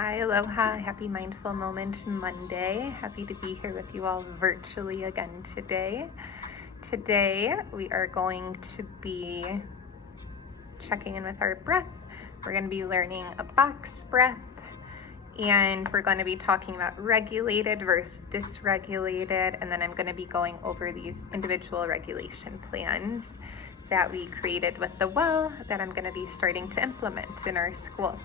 Hi, aloha, happy Mindful Moment Monday. Happy to be here with you all virtually again today. Today we are going to be checking in with our breath. We're going to be learning a box breath, and we're going to be talking about regulated versus dysregulated, and then I'm going to be going over these individual regulation plans that we created with the well that I'm going to be starting to implement in our school.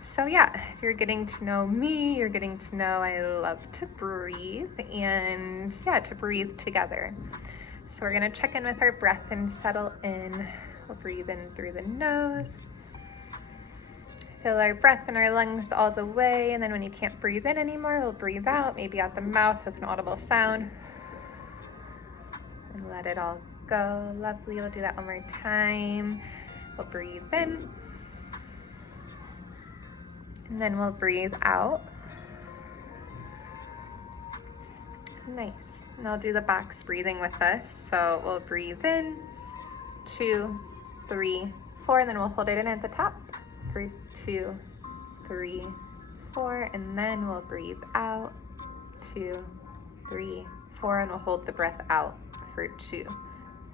So yeah, if you're getting to know me, you're getting to know I love to breathe, and to breathe together. So we're gonna check in with our breath and settle in. We'll breathe in through the nose. Fill our breath in our lungs all the way, and then when you can't breathe in anymore, we'll breathe out, maybe out the mouth with an audible sound. And let it all go. Lovely, we'll do that one more time. We'll breathe in. And then we'll breathe out. Nice. And I'll do the box breathing with us. So we'll breathe in, 2, 3, 4, and then we'll hold it in at the top for 2, 3, 4, and then we'll breathe out, 2, 3, 4, and we'll hold the breath out for 2,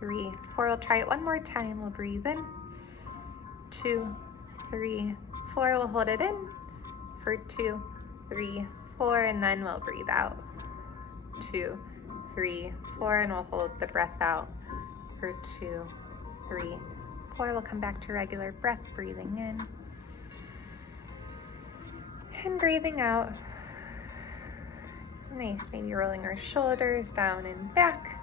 3, 4. We'll try it one more time. We'll breathe in, 2, 3, 4. We'll hold it in for 2, 3, 4, and then we'll breathe out, 2, 3, 4, and we'll hold the breath out for 2, 3, 4. We'll come back to regular breath, breathing in and breathing out. Nice, maybe rolling our shoulders down and back.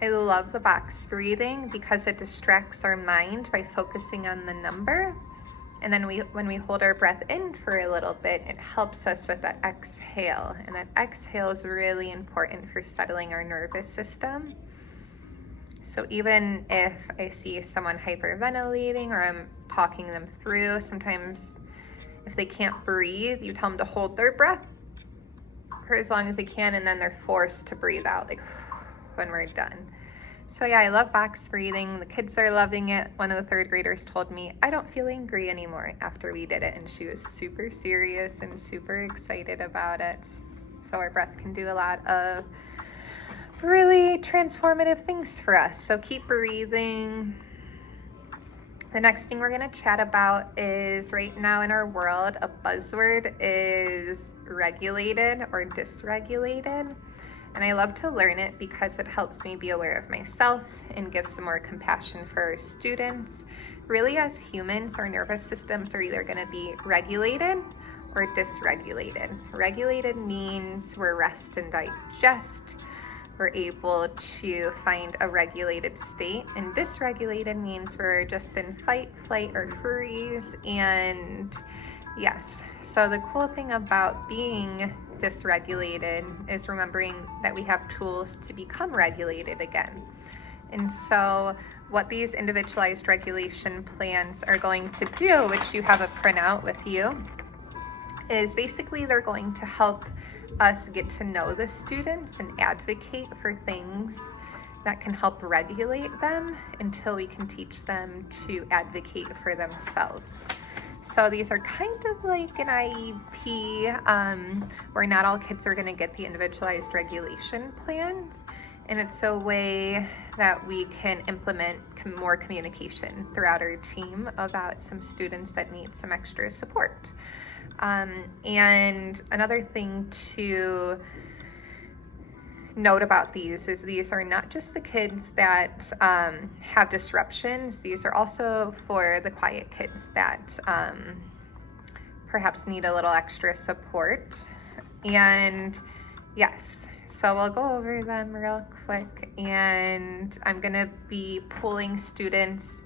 I love the box breathing because it distracts our mind by focusing on the number. And then when we hold our breath in for a little bit, it helps us with that exhale. And that exhale is really important for settling our nervous system. So even if I see someone hyperventilating or I'm talking them through, sometimes if they can't breathe, you tell them to hold their breath for as long as they can, and then they're forced to breathe out, like when we're done. So yeah, I love box breathing. The kids are loving it. One of the third graders told me, I don't feel angry anymore after we did it. And she was super serious and super excited about it. So our breath can do a lot of really transformative things for us. So keep breathing. The next thing we're gonna chat about is, right now in our world, a buzzword is regulated or dysregulated. And I love to learn it because it helps me be aware of myself and give some more compassion for our students. Really, as humans, our nervous systems are either going to be regulated or dysregulated. Regulated means we're rest and digest. We're able to find a regulated state. And dysregulated means we're just in fight, flight, or freeze. And yes, so the cool thing about being dysregulated is remembering that we have tools to become regulated again. And so what these individualized regulation plans are going to do, which you have a printout with you, is basically they're going to help us get to know the students and advocate for things that can help regulate them until we can teach them to advocate for themselves. So these are kind of like an IEP where not all kids are going to get the individualized regulation plans. And it's a way that we can implement more communication throughout our team about some students that need some extra support. And another thing to note about these is these are not just the kids that have disruptions. These are also for the quiet kids that perhaps need a little extra support. And yes, so we'll go over them real quick, and I'm gonna be pulling students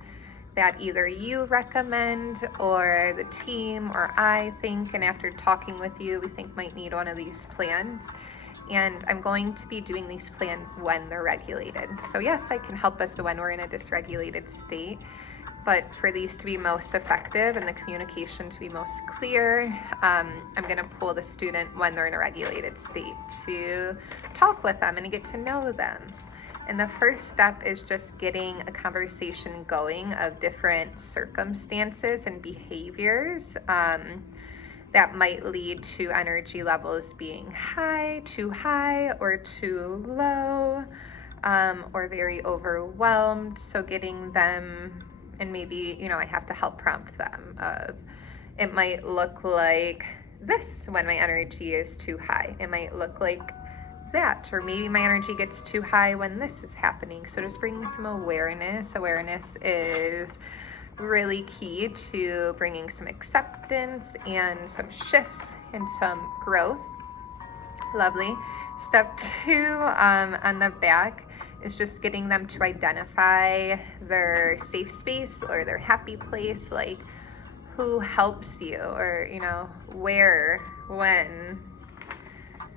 that either you recommend or the team or I think, and after talking with you, we think might need one of these plans. And I'm going to be doing these plans when they're regulated. So yes, I can help us when we're in a dysregulated state, but for these to be most effective and the communication to be most clear, I'm gonna pull the student when they're in a regulated state to talk with them and get to know them. And the first step is just getting a conversation going of different circumstances and behaviors that might lead to energy levels being high, or too low, or very overwhelmed. So getting them, and maybe, I have to help prompt them of, it might look like this when my energy is too high. It might look like that, or maybe my energy gets too high when this is happening. So just bringing some awareness. Awareness is really key to bringing some acceptance and some shifts and some growth. Lovely. Step 2 on the back is just getting them to identify their safe space or their happy place, like who helps you, or where, when,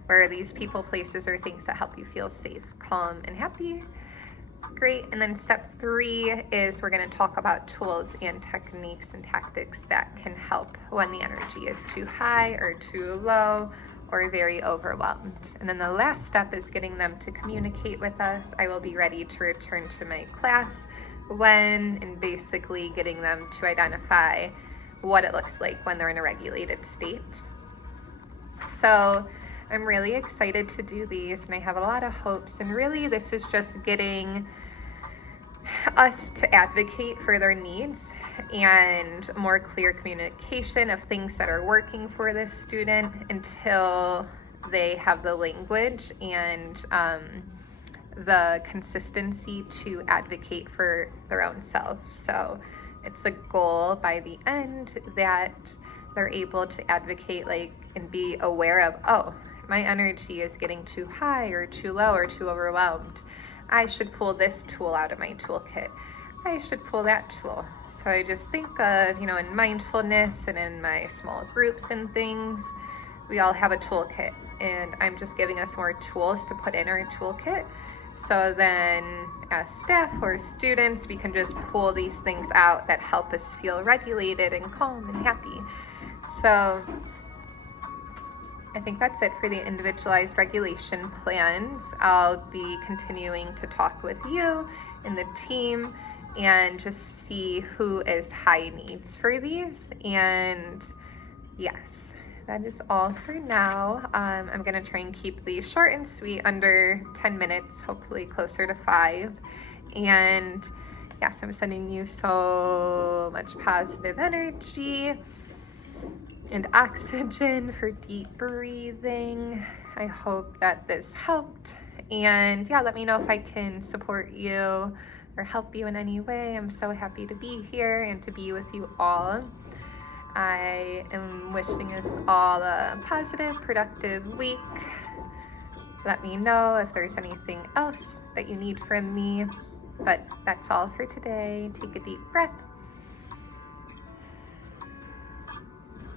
where are these people, places, or things that help you feel safe, calm, and happy. Great. And then step 3 is we're going to talk about tools and techniques and tactics that can help when the energy is too high or too low or very overwhelmed. And then the last step is getting them to communicate with us. I will be ready to return to my class when, and basically getting them to identify what it looks like when they're in a regulated state. So I'm really excited to do these, and I have a lot of hopes, and really this is just getting us to advocate for their needs and more clear communication of things that are working for this student until they have the language and the consistency to advocate for their own self. So it's a goal by the end that they're able to advocate, and be aware of, oh, my energy is getting too high or too low or too overwhelmed. I should pull this tool out of my toolkit. I should pull that tool. So I just think of, in mindfulness and in my small groups and things, we all have a toolkit, and I'm just giving us more tools to put in our toolkit. So then as staff or students, we can just pull these things out that help us feel regulated and calm and happy. So I think that's it for the individualized regulation plans. I'll be continuing to talk with you and the team and just see who is high needs for these. And yes, that is all for now. I'm gonna try and keep these short and sweet, under 10 minutes, hopefully closer to 5. And yes, I'm sending you so much positive energy and oxygen for deep breathing. I hope that this helped. And yeah, let me know if I can support you or help you in any way. I'm so happy to be here and to be with you all. I am wishing us all a positive, productive week. Let me know if there's anything else that you need from me. But that's all for today. Take a deep breath.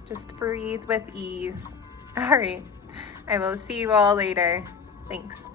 Just breathe with ease. All right. I will see you all later. Thanks.